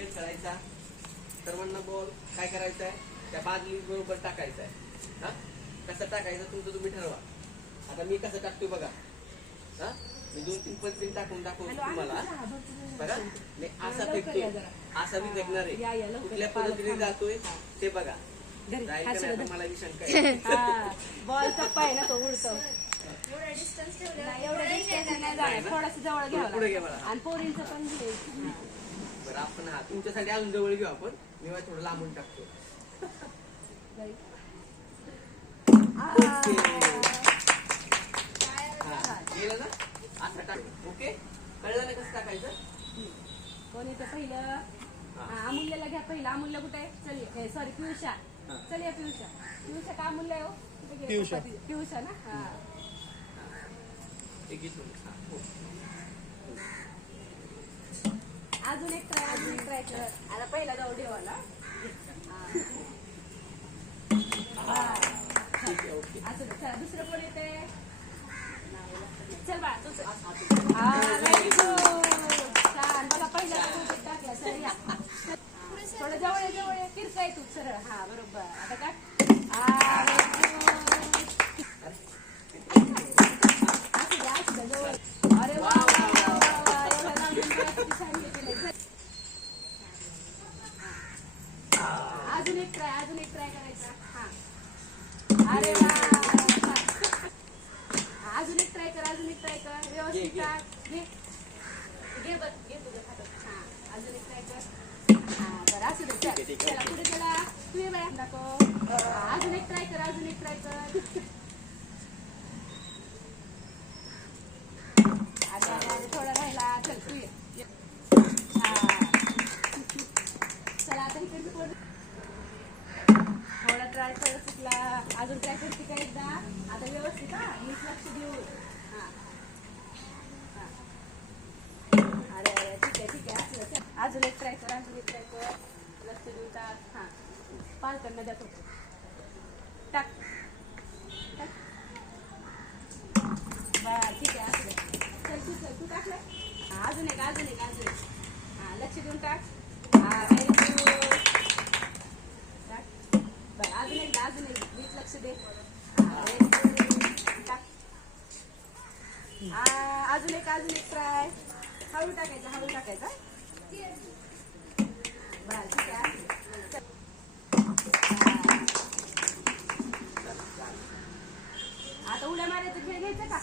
खेळ खेळायचा. सर्वांना बॉल काय करायचा आहे, त्या बादली बरोबर टाकायचा आहे. हा, कसं टाकायचं तुमचं तुम्ही ठरवा. आता मी कसं टाकतोय बघा. हा, मी 2-3 पद्धतीने टाकून तुम्हाला बघा. मी असा फेकतोय, असा मी फेकणार आहे. कुठल्या पद्धतीने जातोय ते बघा. जाईल का नाही आता मला ही शंका आहे. बॉल कप्पा आहे ना, तो उडतो. एवढा डिस्टन्स नाही जाणार, थोडंसं जवळ पुढे घे घ्यावं मला. आणि पोरींचं पण घे. बरं आपण हा तुमच्यासाठी अजून जवळ घेऊ आपण. मी थोडं लांबून टाकतो. गेलं ना, असं टाक. ओके, कळलं ना कसं टाकायचं. कोणी ते पहिलं अमूल्यला घ्या. पहिलं अमूल्य कुठे आहे? चल, सॉरी पियुषा. चल या पियुषा. पियुषा का अमूल्य आहे हो? पियुषा ना. हा, अजून एक ट्राय, अजून एक ट्राय कर. आता पहिला जाऊ देवाला. असं दुसरं कोण येते? चल बा तुझं. व्हेरी गुड, छान. बघा पहिला टाकला. सर या थोडं जवळ जवळ किरकाय तू सरळ. हा बरोबर. आता काय? असू द्या जवळ. अरे वा, अजून एक ट्राय, अजून एक ट्राय करायचा. हा, अरे वा, अजून एक ट्राय कर, अजून एक ट्राय कर. व्यवस्थित टाक. घे घे बघ, घे तुझं खातं. हा, अजून एक ट्राय कर. हा बरं, असू दे. चला पुढे चला. तू ये बाया दाखव. अजून एक ट्राय कर, अजून एक ट्राय कर. अरे थोडा राहिला. चल तू ये. हा, चला आता इकडे थोडा ट्राय कर. चुकला. अजून ट्राय करते का एकदा. आता व्यवस्थित. हा, नीट लक्ष देऊन. हा, अरे अरे ठीक आहे ठीक आहे. असलं. अजून एक ट्राय कर, अजून एक ट्राय कर. लक्ष देऊन टाक. हा, पालकांना द्या थोडं. टाक टाक. बरं ठीक आहे. असलं. चल तू टाकलं. हा, अजून एक, अजून एक, अजून एक. हा, लक्ष देऊन टाक. हा, व्हेरी गुड. टाक. बरं, अजून एकदा, अजून एक. नीट लक्ष दे. हा, व्हेरी गुड. टाक. अजून एक, अजून एक ट्राय. हळू टाकायचं, हळू टाकायचं. बरं ठीक आहे. आता उड्या मारायचं खेळ घ्यायचा का?